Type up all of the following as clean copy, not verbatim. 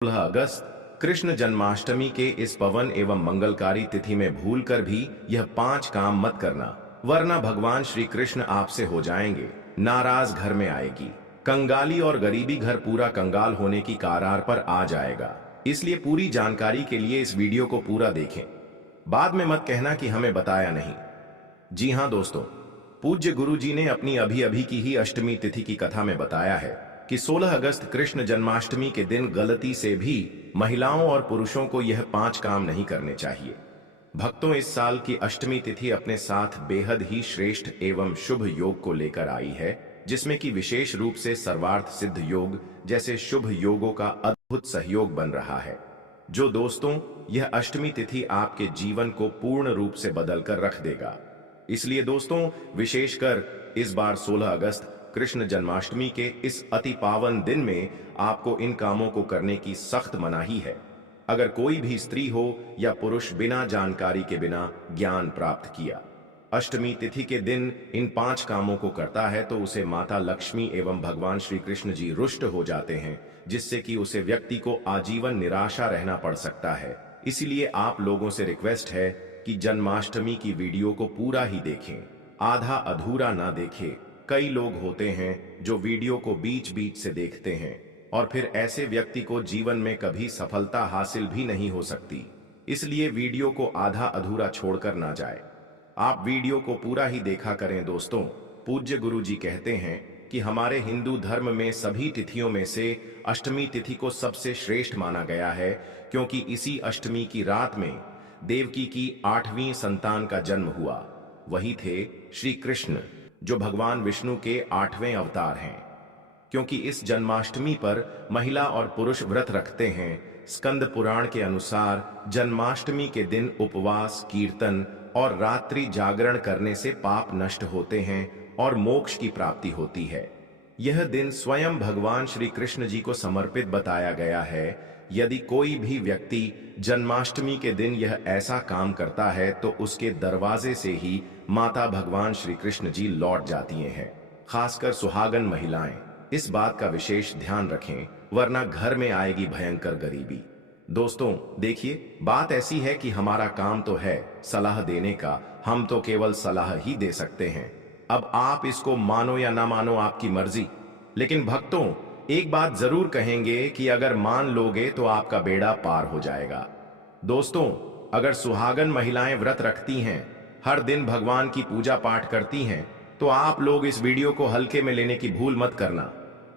16 अगस्त कृष्ण जन्माष्टमी के इस पवन एवं मंगलकारी तिथि में भूलकर भी यह 5 काम मत करना, वरना भगवान श्री कृष्ण आपसे हो जाएंगे नाराज। घर में आएगी कंगाली और गरीबी, घर पूरा कंगाल होने की कगार पर आ जाएगा। इसलिए पूरी जानकारी के लिए इस वीडियो को पूरा देखें, बाद में मत कहना कि हमें बताया नहीं। जी हाँ दोस्तों, पूज्य गुरु जी ने अपनी अभी अभी की ही अष्टमी तिथि की कथा में बताया है कि 16 अगस्त कृष्ण जन्माष्टमी के दिन गलती से भी महिलाओं और पुरुषों को यह 5 काम नहीं करने चाहिए। भक्तों, इस साल की अष्टमी तिथि अपने साथ बेहद ही श्रेष्ठ एवं शुभ योग को लेकर आई है, जिसमें कि विशेष रूप से सर्वार्थ सिद्ध योग जैसे शुभ योगों का अद्भुत सहयोग बन रहा है। जो दोस्तों, यह अष्टमी तिथि आपके जीवन को पूर्ण रूप से बदल कर रख देगा। इसलिए दोस्तों, विशेषकर इस बार 16 अगस्त कृष्ण जन्माष्टमी के इस अति पावन दिन में आपको इन कामों को करने की सख्त मनाही है। अगर कोई भी स्त्री हो या पुरुष बिना जानकारी के बिना ज्ञान प्राप्त किया अष्टमी तिथि के दिन इन 5 कामों को करता है तो उसे माता लक्ष्मी एवं भगवान श्री कृष्ण जी रुष्ट हो जाते हैं, जिससे कि उसे व्यक्ति को आजीवन निराशा रहना पड़ सकता है। इसीलिए आप लोगों से रिक्वेस्ट है कि जन्माष्टमी की वीडियो को पूरा ही देखें, आधा अधूरा ना देखें। कई लोग होते हैं जो वीडियो को बीच बीच से देखते हैं और फिर ऐसे व्यक्ति को जीवन में कभी सफलता हासिल भी नहीं हो सकती। इसलिए वीडियो को आधा अधूरा छोड़कर ना जाए, आप वीडियो को पूरा ही देखा करें। दोस्तों, पूज्य गुरु जी कहते हैं कि हमारे हिंदू धर्म में सभी तिथियों में से अष्टमी तिथि को सबसे श्रेष्ठ माना गया है, क्योंकि इसी अष्टमी की रात में देवकी की 8वीं संतान का जन्म हुआ। वही थे श्री कृष्ण, जो भगवान विष्णु के 8वें अवतार हैं। क्योंकि इस जन्माष्टमी पर महिला और पुरुष व्रत रखते हैं, स्कंद पुराण के अनुसार जन्माष्टमी के दिन उपवास, कीर्तन और रात्रि जागरण करने से पाप नष्ट होते हैं और मोक्ष की प्राप्ति होती है। यह दिन स्वयं भगवान श्री कृष्ण जी को समर्पित बताया गया है। यदि कोई भी व्यक्ति जन्माष्टमी के दिन यह ऐसा काम करता है तो उसके दरवाजे से ही माता भगवान श्री कृष्ण जी लौट जाती हैं। खासकर सुहागन महिलाएं इस बात का विशेष ध्यान रखें, वरना घर में आएगी भयंकर गरीबी। दोस्तों देखिए, बात ऐसी है कि हमारा काम तो है सलाह देने का, हम तो केवल सलाह ही दे सकते हैं। अब आप इसको मानो या ना मानो, आपकी मर्जी। लेकिन भक्तों, एक बात जरूर कहेंगे कि अगर मान लोगे तो आपका बेड़ा पार हो जाएगा। दोस्तों, अगर सुहागन महिलाएं व्रत रखती हैं, हर दिन भगवान की पूजा पाठ करती हैं, तो आप लोग इस वीडियो को हल्के में लेने की भूल मत करना।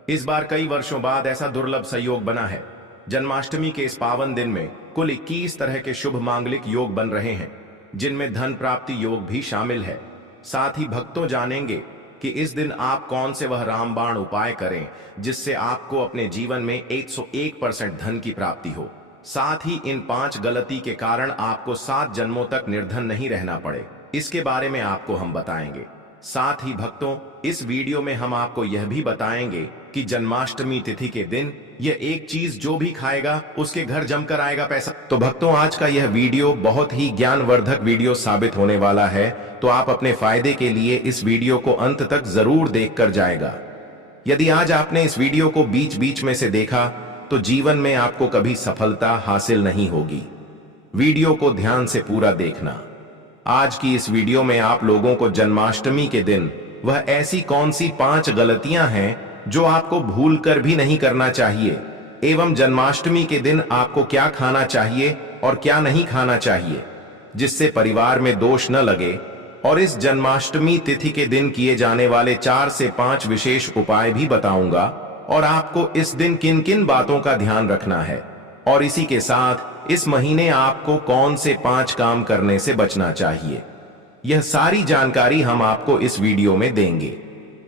इस बार कई वर्षों बाद ऐसा दुर्लभ संयोग बना है। जन्माष्टमी के इस पावन दिन में कुल 21 तरह के शुभ मांगलिक योग बन रहे हैं, जिनमें धन प्राप्ति योग भी शामिल है। साथ ही भक्तों जानेंगे कि इस दिन आप कौन से वह रामबाण उपाय करें जिससे आपको अपने जीवन में 101% धन की प्राप्ति हो। साथ ही इन 5 गलती के कारण आपको 7 जन्मों तक निर्धन नहीं रहना पड़े, इसके बारे में आपको हम बताएंगे। साथ ही भक्तों, इस वीडियो में हम आपको यह भी बताएंगे कि जन्माष्टमी तिथि के दिन यह एक चीज जो भी खाएगा उसके घर जमकर आएगा पैसा। तो भक्तों, आज का यह वीडियो बहुत ही ज्ञानवर्धक वीडियो साबित होने वाला है, तो आप अपने फायदे के लिए इस वीडियो को अंत तक जरूर देखकर जाएगा। यदि आज आपने इस वीडियो को बीच बीच में से देखा तो जीवन में आपको कभी सफलता हासिल नहीं होगी। वीडियो को ध्यान से पूरा देखना। आज की इस वीडियो में आप लोगों को जन्माष्टमी के दिन वह ऐसी कौन सी 5 गलतियां हैं जो आपको भूलकर भी नहीं करना चाहिए, एवं जन्माष्टमी के दिन आपको क्या खाना चाहिए और क्या नहीं खाना चाहिए जिससे परिवार में दोष न लगे, और इस जन्माष्टमी तिथि के दिन किए जाने वाले 4 से 5 विशेष उपाय भी बताऊंगा, और आपको इस दिन किन किन बातों का ध्यान रखना है, और इसी के साथ इस महीने आपको कौन से 5 काम करने से बचना चाहिए। यह सारी जानकारी हम आपको इस वीडियो में देंगे।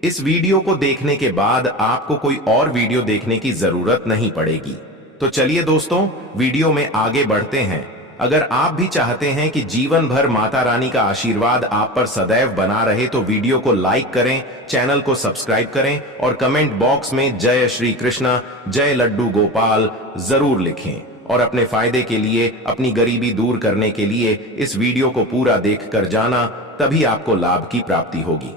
इस वीडियो को देखने के बाद आपको कोई और वीडियो देखने की जरूरत नहीं पड़ेगी। तो चलिए दोस्तों, वीडियो में आगे बढ़ते हैं। अगर आप भी चाहते हैं कि जीवन भर माता रानी का आशीर्वाद आप पर सदैव बना रहे तो वीडियो को लाइक करें, चैनल को सब्सक्राइब करें और कमेंट बॉक्स में जय श्री कृष्णा, जय लड्डू गोपाल जरूर लिखें। और अपने फायदे के लिए, अपनी गरीबी दूर करने के लिए इस वीडियो को पूरा देखकर जाना, तभी आपको लाभ की प्राप्ति होगी।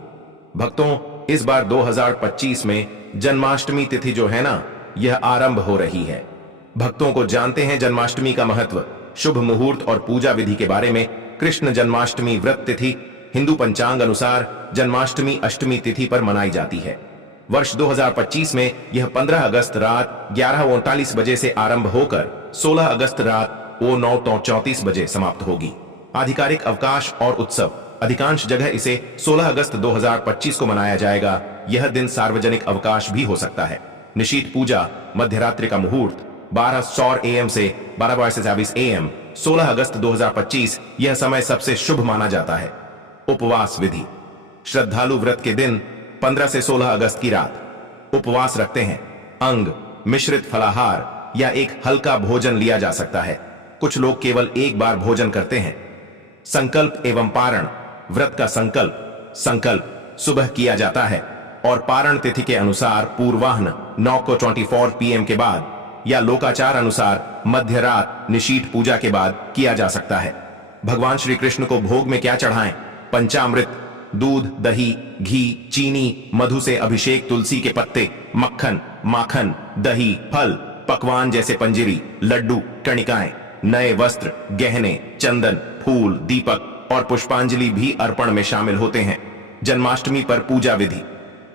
भक्तों, इस बार 2025 में जन्माष्टमी तिथि जो है ना, यह आरंभ हो रही है। भक्तों को जानते हैं जन्माष्टमी का महत्व, शुभ मुहूर्त और पूजा विधि के बारे में। कृष्ण जन्माष्टमी व्रत तिथि हिंदू पंचांग अनुसार जन्माष्टमी अष्टमी तिथि पर मनाई जाती है। वर्ष 2025 में यह 15 अगस्त रात 11:39 बजे से आरंभ होकर 16 अगस्त रात 09:34 बजे समाप्त होगी। आधिकारिक अवकाश और उत्सव अधिकांश जगह इसे 16 अगस्त 2025 को मनाया जाएगा। यह दिन सार्वजनिक अवकाश भी हो सकता है। निशीथ पूजा मध्यरात्रि का मुहूर्त 12:00 AM से 12:22 AM 16 अगस्त 2025 यह समय सबसे शुभ माना जाता है। उपवास विधि श्रद्धालु व्रत के दिन 15 से 16 अगस्त की रात उपवास रखते हैं। अंग मिश्रित फलाहार या एक हल्का भोजन लिया जा सकता है। कुछ लोग केवल एक बार भोजन करते हैं। संकल्प एवं पारण व्रत का संकल्प सुबह किया जाता है और पारण तिथि के अनुसार पूर्वाह्न 9:24 PM के बाद या लोकाचार अनुसार मध्य रात निशीथ पूजा के बाद किया जा सकता है। भगवान श्री कृष्ण को भोग में क्या चढ़ाएं? पंचामृत, दूध, दही, घी, चीनी, मधु से अभिषेक, तुलसी के पत्ते, मक्खन, माखन, दही, फल, पकवान जैसे पंजिरी, लड्डू, कणिकाएं, नए वस्त्र, गहने, चंदन, फूल, दीपक और पुष्पांजलि भी अर्पण में शामिल होते हैं। जन्माष्टमी पर पूजा विधि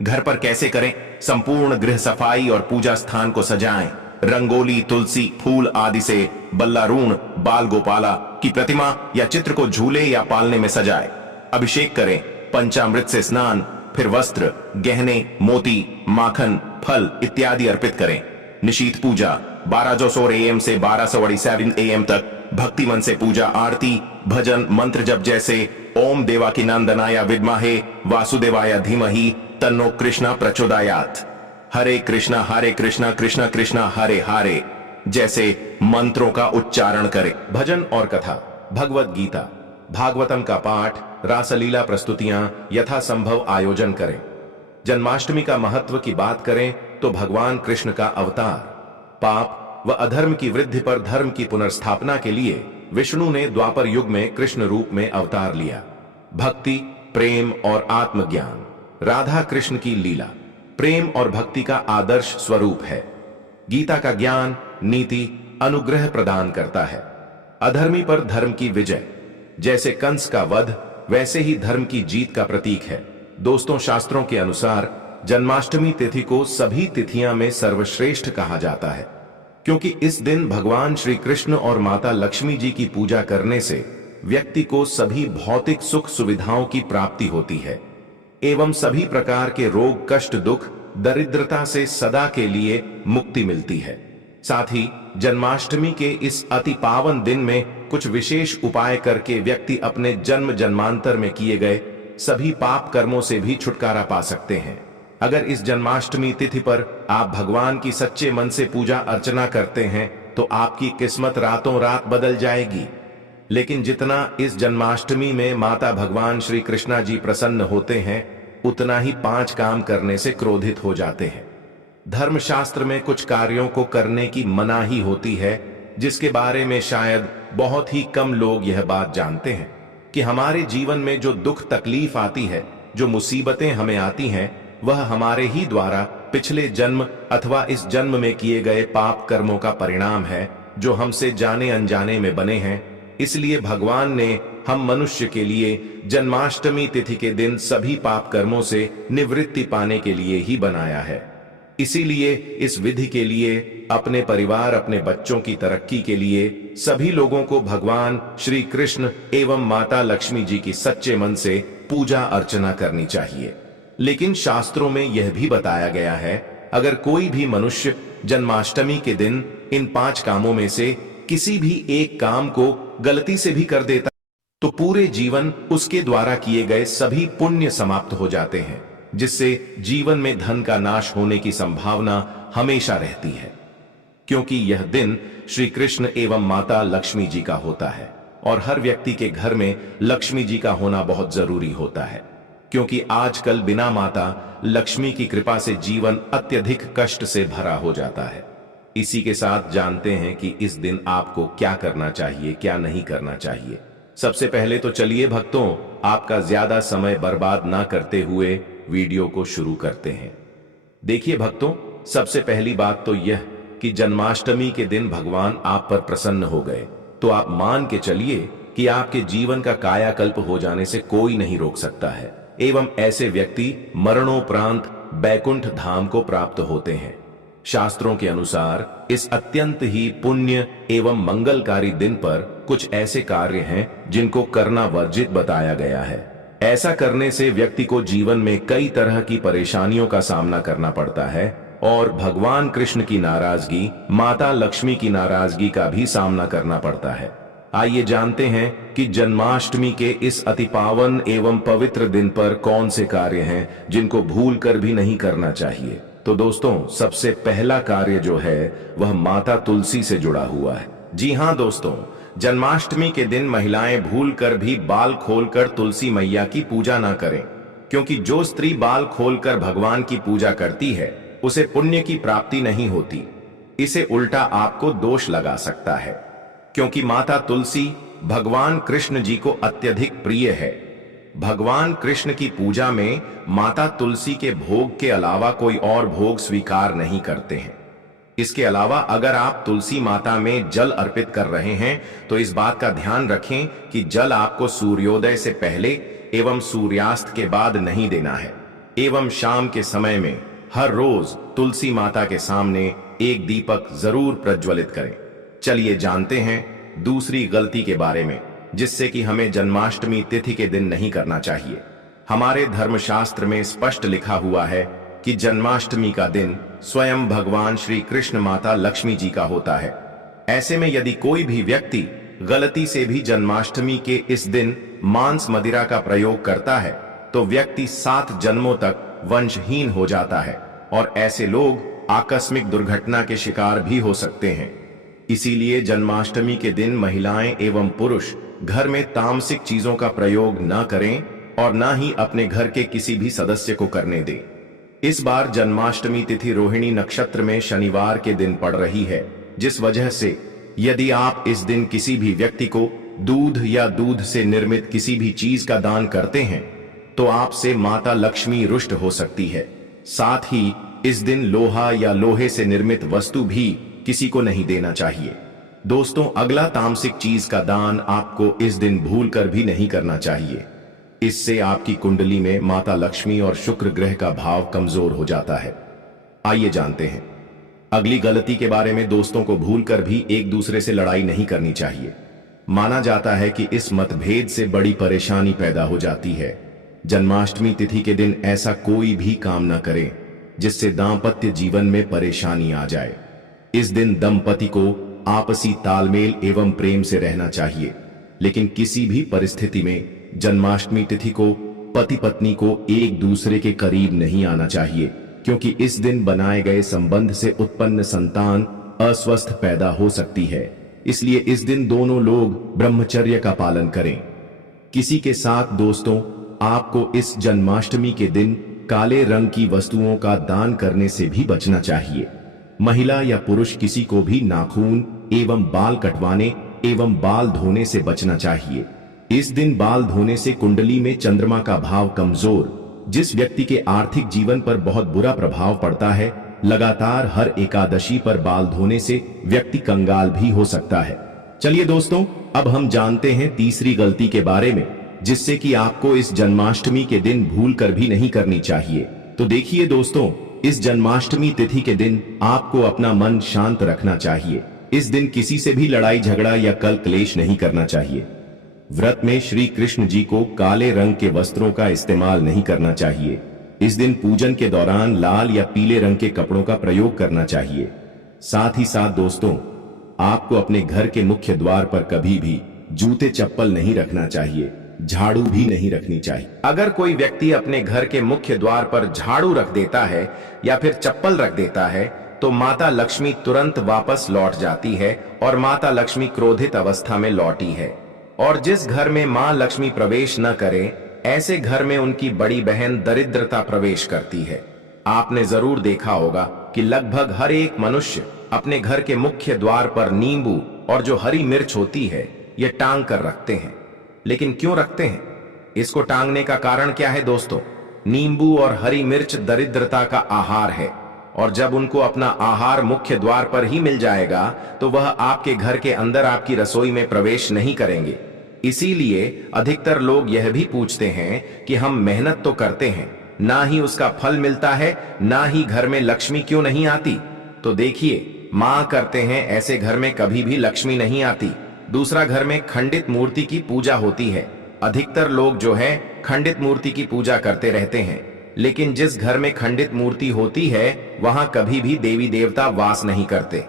घर पर कैसे करें? संपूर्ण गृह सफाई और पूजा स्थान को सजाएं। रंगोली, तुलसी, फूल आदि से बल्लारूण, बाल गोपाला की प्रतिमा या चित्र को झूले या पालने में सजाएं। अभिषेक करें, पंचामृत से स्नान, फिर वस्त्र, गहने, मोती, माखन, फल इत्यादि अर्पित करें। निशीथ पूजा 12:00 AM से 12:47 AM तक भक्ति मन से पूजा, आरती, भजन, मंत्र जप जैसे ओम देवाकीनंदनाय विद्महे वासुदेवाय धीमहि तन्नो कृष्णा प्रचोदयात्, हरे कृष्णा कृष्ण कृष्ण हरे हरे जैसे मंत्रों का उच्चारण करें। भजन और कथा भगवत गीता, भागवतम का पाठ, रासलीला प्रस्तुतियां यथासंभव आयोजन करें। जन्माष्टमी का महत्व की बात करें तो भगवान कृष्ण का अवतार, पाप व अधर्म की वृद्धि पर धर्म की पुनर्स्थापना के लिए विष्णु ने द्वापर युग में कृष्ण रूप में अवतार लिया। भक्ति, प्रेम और आत्मज्ञान राधा कृष्ण की लीला प्रेम और भक्ति का आदर्श स्वरूप है। गीता का ज्ञान, नीति, अनुग्रह प्रदान करता है। अधर्मी पर धर्म की विजय, जैसे कंस का वध वैसे ही धर्म की जीत का प्रतीक है। दोस्तों, शास्त्रों के अनुसार जन्माष्टमी तिथि को सभी तिथियां में सर्वश्रेष्ठ कहा जाता है, क्योंकि इस दिन भगवान श्री कृष्ण और माता लक्ष्मी जी की पूजा करने से व्यक्ति को सभी भौतिक सुख सुविधाओं की प्राप्ति होती है एवं सभी प्रकार के रोग, कष्ट, दुख, दरिद्रता से सदा के लिए मुक्ति मिलती है। साथ ही जन्माष्टमी के इस अति पावन दिन में कुछ विशेष उपाय करके व्यक्ति अपने जन्म जन्मांतर में किए गए सभी पाप कर्मों से भी छुटकारा पा सकते हैं। अगर इस जन्माष्टमी तिथि पर आप भगवान की सच्चे मन से पूजा अर्चना करते हैं तो आपकी किस्मत रातों रात बदल जाएगी। लेकिन जितना इस जन्माष्टमी में माता भगवान श्री कृष्णा जी प्रसन्न होते हैं, उतना ही 5 काम करने से क्रोधित हो जाते हैं। धर्मशास्त्र में कुछ कार्यों को करने की मनाही होती है, जिसके बारे में शायद बहुत ही कम लोग यह बात जानते हैं कि हमारे जीवन में जो दुख तकलीफ आती है, जो मुसीबतें हमें आती हैं, वह हमारे ही द्वारा पिछले जन्म अथवा इस जन्म में किए गए पाप कर्मों का परिणाम है, जो हमसे जाने अनजाने में बने हैं। इसलिए भगवान ने हम मनुष्य के लिए जन्माष्टमी तिथि के दिन सभी पाप कर्मों से निवृत्ति पाने के लिए ही बनाया है। इसीलिए इस विधि के लिए अपने परिवार, अपने बच्चों की तरक्की के लिए सभी लोगों को भगवान श्री कृष्ण एवं माता लक्ष्मी जी की सच्चे मन से पूजा अर्चना करनी चाहिए। लेकिन शास्त्रों में यह भी बताया गया है, अगर कोई भी मनुष्य जन्माष्टमी के दिन इन 5 कामों में से किसी भी एक काम को गलती से भी कर देता तो पूरे जीवन उसके द्वारा किए गए सभी पुण्य समाप्त हो जाते हैं, जिससे जीवन में धन का नाश होने की संभावना हमेशा रहती है। क्योंकि यह दिन श्री कृष्ण एवं माता लक्ष्मी जी का होता है और हर व्यक्ति के घर में लक्ष्मी जी का होना बहुत जरूरी होता है, क्योंकि आजकल बिना माता लक्ष्मी की कृपा से जीवन अत्यधिक कष्ट से भरा हो जाता है। इसी के साथ जानते हैं कि इस दिन आपको क्या करना चाहिए, क्या नहीं करना चाहिए। सबसे पहले तो चलिए भक्तों, आपका ज्यादा समय बर्बाद ना करते हुए वीडियो को शुरू करते हैं। देखिए भक्तों, सबसे पहली बात तो यह कि जन्माष्टमी के दिन भगवान आप पर प्रसन्न हो गए, तो आप मान के चलिए कि आपके जीवन का कायाकल्प हो जाने से कोई नहीं रोक सकता है एवं ऐसे व्यक्ति मरणोपरांत बैकुंठ धाम को प्राप्त होते हैं। शास्त्रों के अनुसार इस अत्यंत ही पुण्य एवं मंगलकारी दिन पर कुछ ऐसे कार्य हैं जिनको करना वर्जित बताया गया है। ऐसा करने से व्यक्ति को जीवन में कई तरह की परेशानियों का सामना करना पड़ता है और भगवान कृष्ण की नाराजगी, माता लक्ष्मी की नाराजगी का भी सामना करना पड़ता है। आइए जानते हैं कि जन्माष्टमी के इस अति पावन एवं पवित्र दिन पर कौन से कार्य हैं जिनको भूल कर भी नहीं करना चाहिए। तो दोस्तों, सबसे पहला कार्य जो है वह माता तुलसी से जुड़ा हुआ है। जी हाँ दोस्तों, जन्माष्टमी के दिन महिलाएं भूल कर भी बाल खोलकर तुलसी मैया की पूजा ना करें, क्योंकि जो स्त्री बाल खोलकर भगवान की पूजा करती है उसे पुण्य की प्राप्ति नहीं होती। इसे उल्टा आपको दोष लगा सकता है, क्योंकि माता तुलसी भगवान कृष्ण जी को अत्यधिक प्रिय है। भगवान कृष्ण की पूजा में माता तुलसी के भोग के अलावा कोई और भोग स्वीकार नहीं करते हैं। इसके अलावा अगर आप तुलसी माता में जल अर्पित कर रहे हैं तो इस बात का ध्यान रखें कि जल आपको सूर्योदय से पहले एवं सूर्यास्त के बाद नहीं देना है एवं शाम के समय में हर रोज तुलसी माता के सामने एक दीपक जरूर प्रज्वलित करें। चलिए जानते हैं दूसरी गलती के बारे में, जिससे कि हमें जन्माष्टमी तिथि के दिन नहीं करना चाहिए। हमारे धर्मशास्त्र में स्पष्ट लिखा हुआ है कि जन्माष्टमी का दिन स्वयं भगवान श्री कृष्ण माता लक्ष्मी जी का होता है। ऐसे में यदि कोई भी व्यक्ति गलती से भी जन्माष्टमी के इस दिन मांस मदिरा का प्रयोग करता है तो व्यक्ति 7 जन्मों तक वंशहीन हो जाता है और ऐसे लोग आकस्मिक दुर्घटना के शिकार भी हो सकते हैं। इसीलिए जन्माष्टमी के दिन महिलाएं एवं पुरुष घर में तामसिक चीजों का प्रयोग न करें और न ही अपने घर के किसी भी सदस्य को करने दें। इस बार जन्माष्टमी तिथि रोहिणी नक्षत्र में शनिवार के दिन पड़ रही है, जिस वजह से यदि आप इस दिन किसी भी व्यक्ति को दूध या दूध से निर्मित किसी भी चीज का दान करते हैं तो आपसे माता लक्ष्मी रुष्ट हो सकती है। साथ ही इस दिन लोहा या लोहे से निर्मित वस्तु भी किसी को नहीं देना चाहिए। दोस्तों, अगला तामसिक चीज का दान आपको इस दिन भूल कर भी नहीं करना चाहिए। इससे आपकी कुंडली में माता लक्ष्मी और शुक्र ग्रह का भाव कमजोर हो जाता है। आइए जानते हैं अगली गलती के बारे में। दोस्तों को भूलकर भी एक दूसरे से लड़ाई नहीं करनी चाहिए। माना जाता है कि इस मतभेद से बड़ी परेशानी पैदा हो जाती है। जन्माष्टमी तिथि के दिन ऐसा कोई भी काम न करें जिससे दाम्पत्य जीवन में परेशानी आ जाए। इस दिन दंपति को आपसी तालमेल एवं प्रेम से रहना चाहिए, लेकिन किसी भी परिस्थिति में जन्माष्टमी तिथि को पति पत्नी को एक दूसरे के करीब नहीं आना चाहिए, क्योंकि इस दिन बनाए गए संबंध से उत्पन्न संतान अस्वस्थ पैदा हो सकती है। इसलिए इस दिन दोनों लोग ब्रह्मचर्य का पालन करें। किसी के साथ दोस्तों, आपको इस जन्माष्टमी के दिन काले रंग की वस्तुओं का दान करने से भी बचना चाहिए। महिला या पुरुष किसी को भी नाखून एवं बाल कटवाने एवं बाल धोने से बचना चाहिए। इस दिन बाल धोने से कुंडली में चंद्रमा का भाव कमजोर, जिस व्यक्ति के आर्थिक जीवन पर बहुत बुरा प्रभाव पड़ता है। लगातार हर एकादशी पर बाल धोने से व्यक्ति कंगाल भी हो सकता है। चलिए दोस्तों, अब हम जानते हैं तीसरी गलती के बारे में, जिससे कि आपको इस जन्माष्टमी के दिन भूल कर भी नहीं करनी चाहिए। तो देखिए दोस्तों, इस जन्माष्टमी तिथि के दिन आपको अपना मन शांत रखना चाहिए। इस दिन किसी से भी लड़ाई झगड़ा या कल क्लेश नहीं करना चाहिए। व्रत में श्री कृष्ण जी को काले रंग के वस्त्रों का इस्तेमाल नहीं करना चाहिए। इस दिन पूजन के दौरान लाल या पीले रंग के कपड़ों का प्रयोग करना चाहिए। साथ ही साथ दोस्तों, आपको अपने घर के मुख्य द्वार पर कभी भी जूते चप्पल नहीं रखना चाहिए, झाड़ू भी नहीं रखनी चाहिए। अगर कोई व्यक्ति अपने घर के मुख्य द्वार पर झाड़ू रख देता है या फिर चप्पल रख देता है तो माता लक्ष्मी तुरंत वापस लौट जाती है और माता लक्ष्मी क्रोधित अवस्था में लौटी है। और जिस घर में मां लक्ष्मी प्रवेश न करे, ऐसे घर में उनकी बड़ी बहन दरिद्रता प्रवेश करती है। आपने जरूर देखा होगा कि लगभग हर एक मनुष्य अपने घर के मुख्य द्वार पर नींबू और जो हरी मिर्च होती है ये टांग कर रखते हैं। लेकिन क्यों रखते हैं? इसको टांगने का कारण क्या है दोस्तों? नींबू और हरी मिर्च दरिद्रता का आहार है। और जब उनको अपना आहार मुख्य द्वार पर ही मिल जाएगा तो वह आपके घर के अंदर आपकी रसोई में प्रवेश नहीं करेंगे। इसीलिए अधिकतर लोग यह भी पूछते हैं कि हम मेहनत तो करते हैं, ना ही उसका फल मिलता है, ना ही घर में लक्ष्मी क्यों नहीं आती। तो देखिए, मां करते हैं ऐसे घर में कभी भी लक्ष्मी नहीं आती। दूसरा, घर में खंडित मूर्ति की पूजा होती है। अधिकतर लोग जो है खंडित मूर्ति की पूजा करते रहते हैं, लेकिन जिस घर में खंडित मूर्ति होती है वहां कभी भी देवी देवता वास नहीं करते।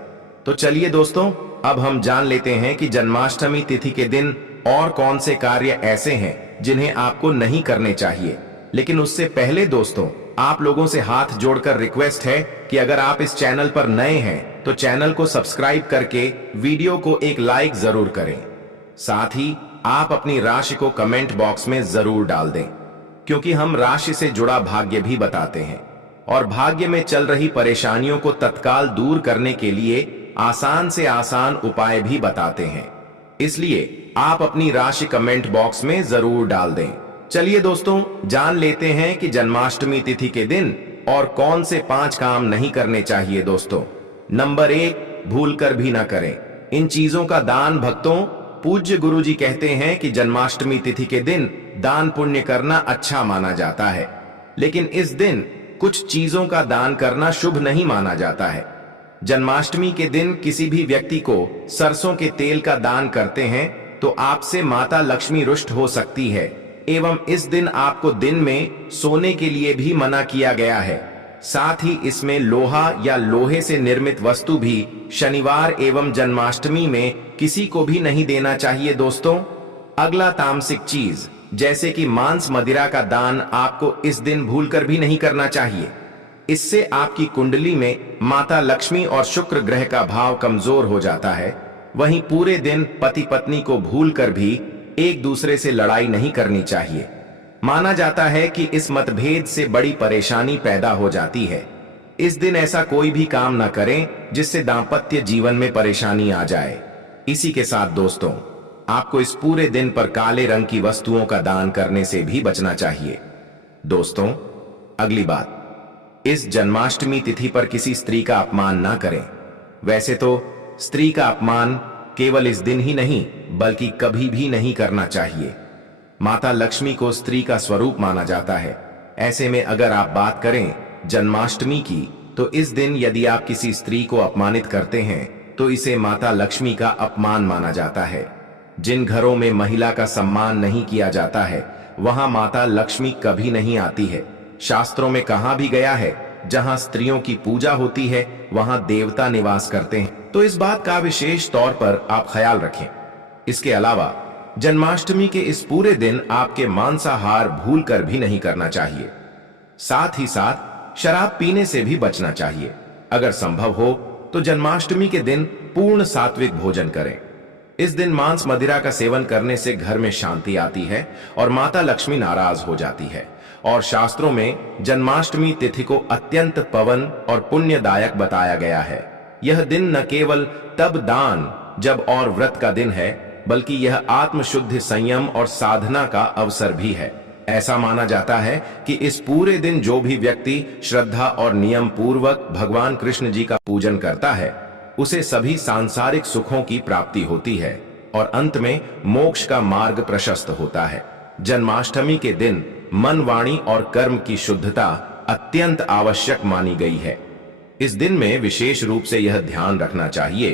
तो चलिए दोस्तों, अब हम जान लेते हैं कि जन्माष्टमी तिथि के दिन और कौन से कार्य ऐसे हैं जिन्हें आपको नहीं करने चाहिए। लेकिन उससे पहले दोस्तों, आप लोगों से हाथ जोड़कर रिक्वेस्ट है कि अगर आप इस चैनल पर नए हैं तो चैनल को सब्सक्राइब करके वीडियो को एक लाइक जरूर करें। साथ ही आप अपनी राशि को कमेंट बॉक्स में जरूर डाल दें, क्योंकि हम राशि से जुड़ा भाग्य भी बताते हैं और भाग्य में चल रही परेशानियों को तत्काल दूर करने के लिए आसान से आसान उपाय भी बताते हैं। इसलिए आप अपनी राशि कमेंट बॉक्स में जरूर डाल दें। चलिए दोस्तों, जान लेते हैं कि जन्माष्टमी तिथि के दिन और कौन से 5 काम नहीं करने चाहिए। दोस्तों, नंबर 1, भूलकर भी ना करें इन चीजों का दान। भक्तों, पूज्य गुरुजी कहते हैं कि जन्माष्टमी तिथि के दिन दान पुण्य करना अच्छा माना जाता है, लेकिन इस दिन कुछ चीजों का दान करना शुभ नहीं माना जाता है। जन्माष्टमी के दिन किसी भी व्यक्ति को सरसों के तेल का दान करते हैं तो आपसे माता लक्ष्मी रुष्ट हो सकती है, एवं इस दिन आपको दिन में सोने के लिए भी मना किया गया है। साथ ही इसमें लोहा या लोहे से निर्मित वस्तु भी शनिवार एवं जन्माष्टमी में किसी को भी नहीं देना चाहिए। दोस्तों, अगला तामसिक चीज जैसे कि मांस मदिरा का दान आपको इस दिन भूलकर भी नहीं करना चाहिए। इससे आपकी कुंडली में माता लक्ष्मी और शुक्र ग्रह का भाव कमजोर हो जाता है। वहीं पूरे दिन पति पत्नी को भूलकर भी एक दूसरे से लड़ाई नहीं करनी चाहिए। माना जाता है कि इस मतभेद से बड़ी परेशानी पैदा हो जाती है। इस दिन ऐसा कोई भी काम न करें जिससे दांपत्य जीवन में परेशानी आ जाए। इसी के साथ दोस्तों, आपको इस पूरे दिन पर काले रंग की वस्तुओं का दान करने से भी बचना चाहिए। दोस्तों, अगली बात, इस जन्माष्टमी तिथि पर किसी स्त्री का अपमान ना करें। वैसे तो स्त्री का अपमान केवल इस दिन ही नहीं बल्कि कभी भी नहीं करना चाहिए। माता लक्ष्मी को स्त्री का स्वरूप माना जाता है। ऐसे में अगर आप बात करें जन्माष्टमी की, तो इस दिन यदि आप किसी स्त्री को अपमानित करते हैं तो इसे माता लक्ष्मी का अपमान माना जाता है। जिन घरों में महिला का सम्मान नहीं किया जाता है वहां माता लक्ष्मी कभी नहीं आती है। शास्त्रों में कहा भी गया है, जहां स्त्रियों की पूजा होती है वहां देवता निवास करते हैं। तो इस बात का विशेष तौर पर आप ख्याल रखें। इसके अलावा जन्माष्टमी के इस पूरे दिन आपके मांसाहार भूलकर भी नहीं करना चाहिए। साथ ही साथ शराब पीने से भी बचना चाहिए। अगर संभव हो तो जन्माष्टमी के दिन पूर्ण सात्विक भोजन करें। इस दिन मांस मदिरा का सेवन करने से घर में शांति आती है और माता लक्ष्मी नाराज हो जाती है। और शास्त्रों में जन्माष्टमी तिथि को अत्यंत पवन और पुण्यदायक बताया गया है। यह दिन न केवल तब दान जब और व्रत का दिन है, बल्कि यह आत्मशुद्धि, संयम और साधना का अवसर भी है। ऐसा माना जाता है कि इस पूरे दिन जो भी व्यक्ति श्रद्धा और नियम पूर्वक भगवान कृष्ण जी का पूजन करता है उसे सभी सांसारिक सुखों की प्राप्ति होती है और अंत में मोक्ष का मार्ग प्रशस्त होता है। जन्माष्टमी के दिन मन, वाणी और कर्म की शुद्धता अत्यंत आवश्यक मानी गई है। इस दिन में विशेष रूप से यह ध्यान रखना चाहिए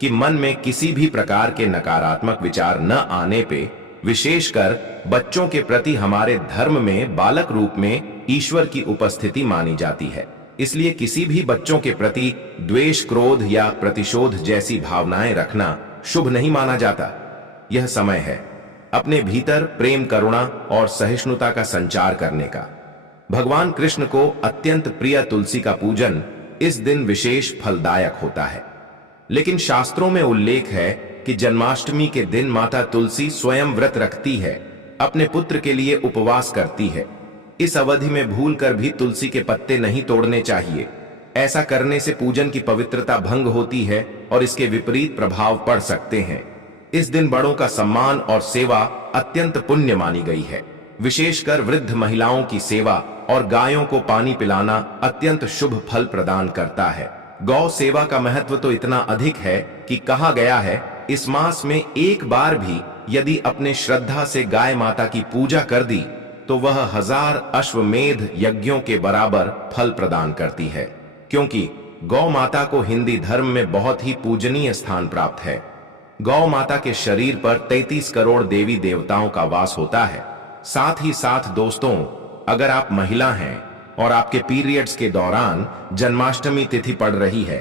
कि मन में किसी भी प्रकार के नकारात्मक विचार न आने पे, विशेषकर बच्चों के प्रति हमारे धर्म में बालक रूप में ईश्वर की उपस्थिति मानी जाती है। इसलिए किसी भी बच्चों के प्रति द्वेष, क्रोध या प्रतिशोध जैसी भावनाएं रखना शुभ नहीं माना जाता। यह समय है अपने भीतर प्रेम, करुणा और सहिष्णुता का संचार करने का। भगवान कृष्ण को अत्यंत प्रिय तुलसी का पूजन इस दिन विशेष फलदायक होता है। लेकिन शास्त्रों में उल्लेख है कि जन्माष्टमी के दिन माता तुलसी स्वयं व्रत रखती है, अपने पुत्र के लिए उपवास करती है। इस अवधि में भूलकर भी तुलसी के पत्ते नहीं तोड़ने चाहिए। ऐसा करने से पूजन की पवित्रता भंग होती है और इसके विपरीत प्रभाव पड़ सकते हैं। इस दिन बड़ों का सम्मान और सेवा अत्यंत पुण्य मानी गई है। विशेषकर वृद्ध महिलाओं की सेवा और गायों को पानी पिलाना अत्यंत शुभ फल प्रदान करता है। गौ सेवा का महत्व तो इतना अधिक है कि कहा गया है, इस मास में एक बार भी यदि अपने श्रद्धा से गाय माता की पूजा कर दी तो वह 1000 अश्वमेध यज्ञों के बराबर फल प्रदान करती है, क्योंकि गौ माता को हिंदी धर्म में बहुत ही पूजनीय स्थान प्राप्त है। गौ माता के शरीर पर 33 करोड़ देवी देवताओं का वास होता है। साथ ही साथ दोस्तों, अगर आप महिला हैं और आपके पीरियड्स के दौरान जन्माष्टमी तिथि पड़ रही है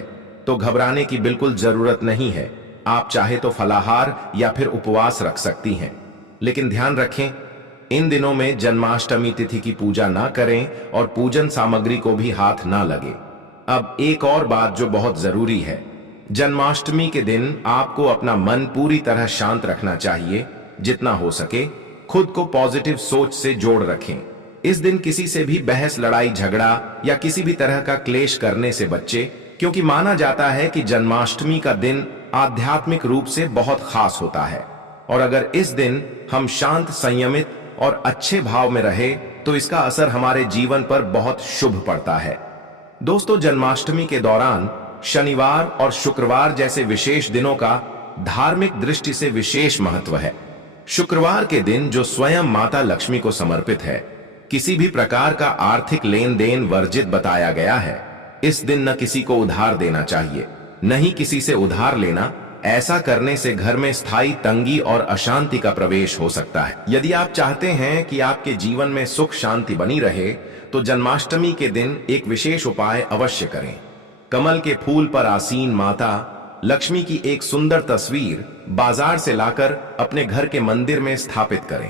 तो घबराने की बिल्कुल जरूरत नहीं है। आप चाहे तो फलाहार या फिर उपवास रख सकती हैं, लेकिन ध्यान रखें, इन दिनों में जन्माष्टमी तिथि की पूजा ना करें और पूजन सामग्री को भी हाथ ना लगे। अब एक और बात जो बहुत जरूरी है, जन्माष्टमी के दिन आपको अपना मन पूरी तरह शांत रखना चाहिए। जितना हो सके खुद को पॉजिटिव सोच से जोड़ रखें। इस दिन किसी से भी बहस, लड़ाई झगड़ा या किसी भी तरह का क्लेश करने से बच्चे, क्योंकि माना जाता है कि जन्माष्टमी का दिन आध्यात्मिक रूप से बहुत खास होता है। और अगर इस दिन हम शांत, संयमित और अच्छे भाव में रहे तो इसका असर हमारे जीवन पर बहुत शुभ पड़ता है। दोस्तों, जन्माष्टमी के दौरान शनिवार और शुक्रवार जैसे विशेष दिनों का धार्मिक दृष्टि से विशेष महत्व है। शुक्रवार के दिन जो स्वयं माता लक्ष्मी को समर्पित है, किसी भी प्रकार का आर्थिक लेन देन वर्जित बताया गया है। इस दिन न किसी को उधार देना चाहिए, न ही किसी से उधार लेना। ऐसा करने से घर में स्थायी तंगी और अशांति का प्रवेश हो सकता है। यदि आप चाहते हैं कि आपके जीवन में सुख शांति बनी रहे तो जन्माष्टमी के दिन एक विशेष उपाय अवश्य करें। कमल के फूल पर आसीन माता लक्ष्मी की एक सुंदर तस्वीर बाजार से लाकर अपने घर के मंदिर में स्थापित करें।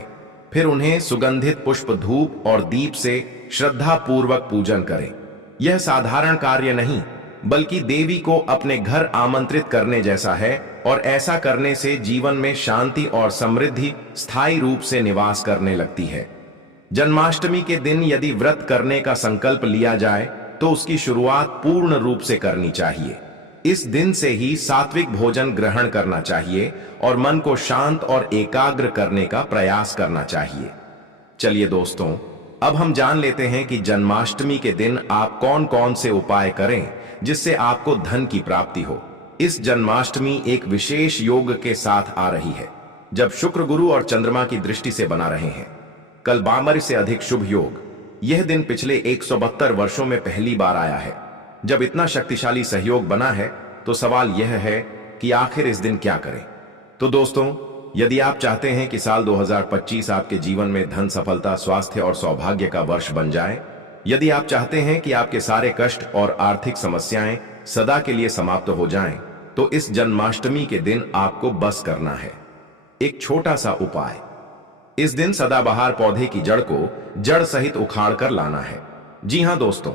फिर उन्हें सुगंधित पुष्प, धूप और दीप से श्रद्धा पूर्वक पूजन करें। यह साधारण कार्य नहीं, बल्कि देवी को अपने घर आमंत्रित करने जैसा है, और ऐसा करने से जीवन में शांति और समृद्धि स्थायी रूप से निवास करने लगती है। जन्माष्टमी के दिन यदि व्रत करने का संकल्प लिया जाए तो उसकी शुरुआत पूर्ण रूप से करनी चाहिए। इस दिन से ही सात्विक भोजन ग्रहण करना चाहिए और मन को शांत और एकाग्र करने का प्रयास करना चाहिए। चलिए दोस्तों, अब हम जान लेते हैं कि जन्माष्टमी के दिन आप कौन कौन से उपाय करें जिससे आपको धन की प्राप्ति हो। इस जन्माष्टमी एक विशेष योग के साथ आ रही है, जब शुक्र, गुरु और चंद्रमा की दृष्टि से बना रहे हैं। कल बामर से अधिक शुभ योग। यह दिन पिछले 172 वर्षों में पहली बार आया है। जब इतना शक्तिशाली सहयोग बना है तो सवाल यह है कि आखिर इस दिन क्या करें। तो दोस्तों, यदि आप चाहते हैं कि साल 2025 आपके जीवन में धन, सफलता, स्वास्थ्य और सौभाग्य का वर्ष बन जाए, यदि आप चाहते हैं कि आपके सारे कष्ट और आर्थिक समस्याएं सदा के लिए समाप्त हो जाएं, तो इस जन्माष्टमी के दिन आपको बस करना है एक छोटा सा उपाय। इस दिन सदाबहार पौधे की जड़ को जड़ सहित उखाड़ कर लाना है। जी हां दोस्तों,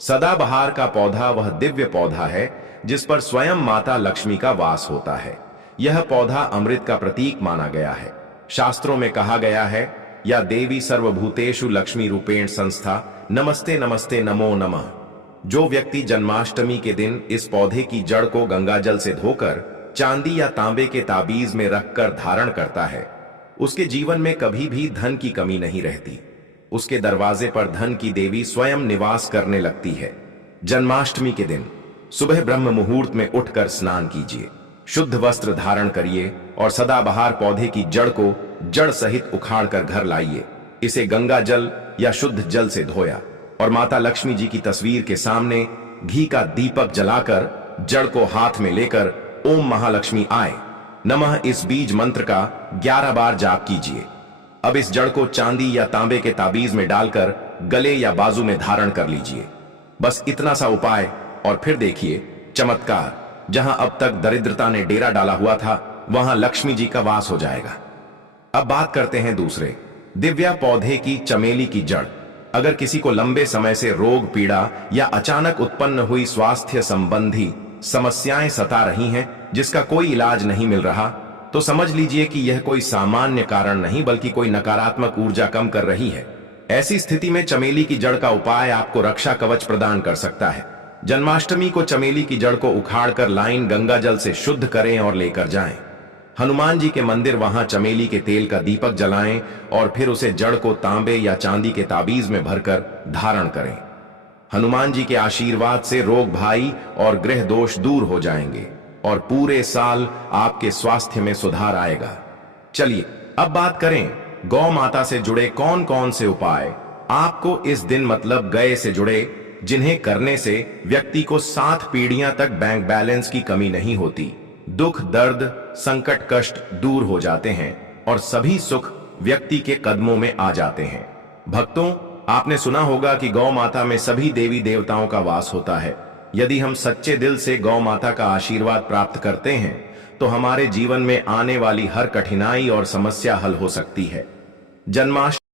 सदाबहार का पौधा वह दिव्य पौधा है जिस पर स्वयं माता लक्ष्मी का वास होता है। यह पौधा अमृत का प्रतीक माना गया है। शास्त्रों में कहा गया है, या देवी सर्वभूतेषु लक्ष्मी रूपेण संस्था, नमस्ते नमस्ते नमो नमः। जो व्यक्ति जन्माष्टमी के दिन इस पौधे की जड़ को गंगाजल से धोकर चांदी या तांबे के ताबीज में रखकर धारण करता है, उसके जीवन में कभी भी धन की कमी नहीं रहती। उसके दरवाजे पर धन की देवी स्वयं निवास करने लगती है। जन्माष्टमी के दिन सुबह ब्रह्म मुहूर्त में उठकर स्नान कीजिए, शुद्ध वस्त्र धारण करिए और सदाबहार पौधे की जड़ को जड़ सहित उखाड़ कर घर लाइए। इसे गंगा जल या शुद्ध जल से धोया और माता लक्ष्मी जी की तस्वीर के सामने घी का दीपक जलाकर जड़ को हाथ में लेकर ओम महालक्ष्मी आए नमः इस बीज मंत्र का 11 बार जाप कीजिए। अब इस जड़ को चांदी या तांबे के ताबीज में डालकर गले या बाजू में धारण कर लीजिए। बस इतना सा उपाय और फिर देखिए चमत्कार। जहां अब तक दरिद्रता ने डेरा डाला हुआ था, वहां लक्ष्मी जी का वास हो जाएगा। अब बात करते हैं दूसरे दिव्या पौधे की चमेली की जड़। अगर किसी को लंबे समय से रोग, पीड़ा या अचानक उत्पन्न हुई स्वास्थ्य संबंधी समस्याएं सता रही हैं, जिसका कोई इलाज नहीं मिल रहा, तो समझ लीजिए कि यह कोई सामान्य कारण नहीं बल्कि कोई नकारात्मक ऊर्जा कम कर रही है। ऐसी स्थिति में चमेली की जड़ का उपाय आपको रक्षा कवच प्रदान कर सकता है। जन्माष्टमी को चमेली की जड़ को उखाड़कर लाइन गंगा जल से शुद्ध करें और लेकर जाएं। हनुमान जी के मंदिर वहां चमेली के तेल का दीपक जलाएं और फिर उसे जड़ को तांबे या चांदी के ताबीज में भरकर धारण करें। हनुमान जी के आशीर्वाद से रोग भाई और ग्रह दोष दूर हो जाएंगे और पूरे साल आपके स्वास्थ्य में सुधार आएगा। चलिए अब बात करें गौ माता से जुड़े कौन कौन से उपाय आपको इस दिन मतलब गए से जुड़े, जिन्हें करने से व्यक्ति को 7 पीढ़ियां तक बैंक बैलेंस की कमी नहीं होती, दुख दर्द संकट कष्ट दूर हो जाते हैं और सभी सुख व्यक्ति के कदमों में आ जाते हैं। भक्तों, आपने सुना होगा कि गौ माता में सभी देवी देवताओं का वास होता है। यदि हम सच्चे दिल से गौ माता का आशीर्वाद प्राप्त करते हैं तो हमारे जीवन में आने वाली हर कठिनाई और समस्या हल हो सकती है। जन्माष्टमी